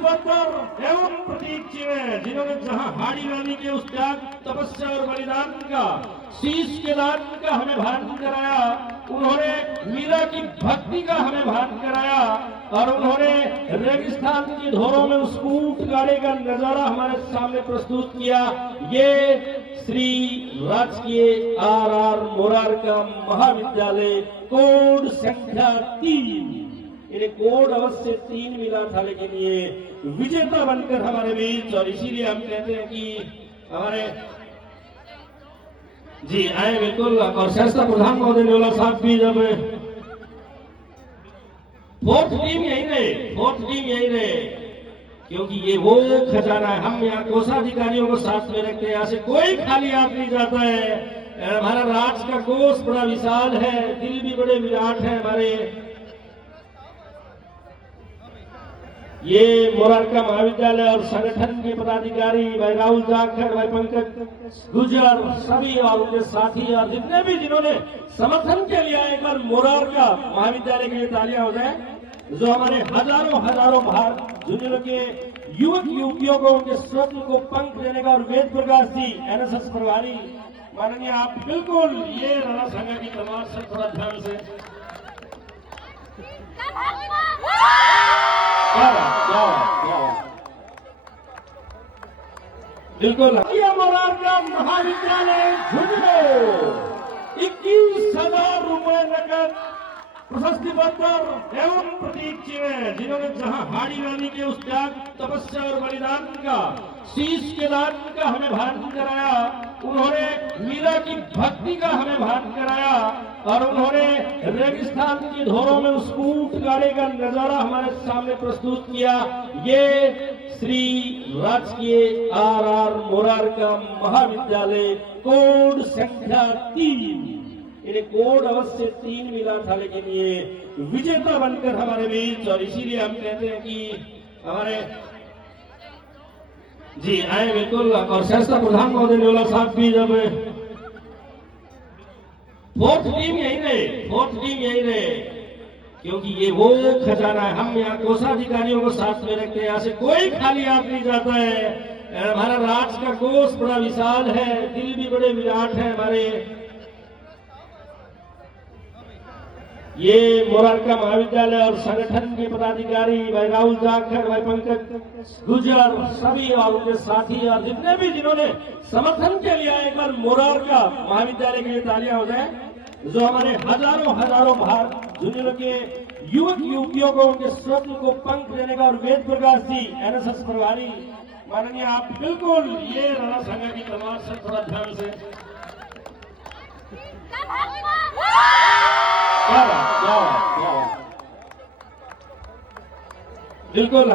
प्रतिबद्ध एवं प्रतीक चिन्ह जिन्होंने जहां हाड़ी रानी के उस त्याग तपस्या और बलिदान का शीश के दान का हमें भान कराया, उन्होंने मीरा की भक्ति का हमें भान कराया और उन्होंने रेगिस्तान की धोरों में उस ऊंट गाड़े का नजारा हमारे सामने प्रस्तुत किया। ये श्री राजकीय आर मोरारका महाविद्यालय कोड संख्या 3, इन्हें कोड अवश्य 3 मिला था, लेकिन ये विजेता बनकर हमारे बीच, और इसीलिए हम कहते हैं कि हमारे जी आए बिल्कुल। और शास्त्र प्रधान महोदय नेवला साहब भी जब फोर्थ टीम यही रहे, क्योंकि ये वो खजाना है। हम यहाँ कोषाधिकारियों को साथ में रखते हैं, यहाँ से कोई खाली हाथ नहीं जाता है। हमारा राज का कोष बड़ा विशाल है, दिल भी बड़े विराट है हमारे। ये मोरारका महाविद्यालय और संगठन के पदाधिकारी भाई राहुल जाखड़, भाई पंकज गुजर, सभी और उनके साथी और जितने भी जिन्होंने समर्थन के लिए एक बार मोरारका महाविद्यालय के लिए तालियां हो जाए। जो हमारे हजारों भारत जूनियर के युवक युवतियों को उनके स्वप्न को पंख देने का, और वेद प्रकाश जी एनएसएस प्रभारी माननीय, आप बिल्कुल ये राणा संघ की तमाम से थोड़ा ध्यान से बिल्कुल। मोरारका महाविद्यालय जूनियर 21,000 रुपए नकद प्रशस्ति पत्र एवं प्रतीक चिन्ह जिन्होंने जहां हाड़ी रानी के उस त्याग तपस्या और बलिदान का शीश के दान का हमें भान कराया, उन्होंने मीरा की भक्ति का हमें भान कराया और उन्होंने रेगिस्तान की धोरों में उस ऊंट गाड़े का नजारा हमारे सामने प्रस्तुत किया। ये श्री राजकीय आर मोरारका महाविद्यालय कोड संख्या 3, इन्हें कोड अवश्य 3 मिला था, लेकिन ये विजेता बनकर हमारे बीच, और इसीलिए हम कहते हैं कि हमारे जी आए बिल्कुल। और शास्त्र प्रधान महोदय नेवला साहब भी जब फोर्थ टीम यही रहे, क्योंकि ये वो खजाना है। हम यहाँ कोषाधिकारियों को साथ में रखते हैं, यहाँ से कोई खाली हाथ नहीं जाता है। हमारा राज का कोष बड़ा विशाल है, दिल भी बड़े विराट है हमारे। ये मोरारका महाविद्यालय और संगठन के पदाधिकारी भाई राहुल जाखड़, भाई पंकज गुजर, सभी और उनके साथी और जितने भी जिन्होंने समर्थन के लिए एक बार मोरारका महाविद्यालय के लिए तालियां हो जाए। जो हमारे हजारों भारत जूनियर के युवक युवतियों को उनके स्वप्न को पंख देने का, और वेद प्रकाश जी एनएसएस प्रभारी माननीय, आप बिल्कुल ये राणा संघ की तमाम से थोड़ा ध्यान से बिल्कुल।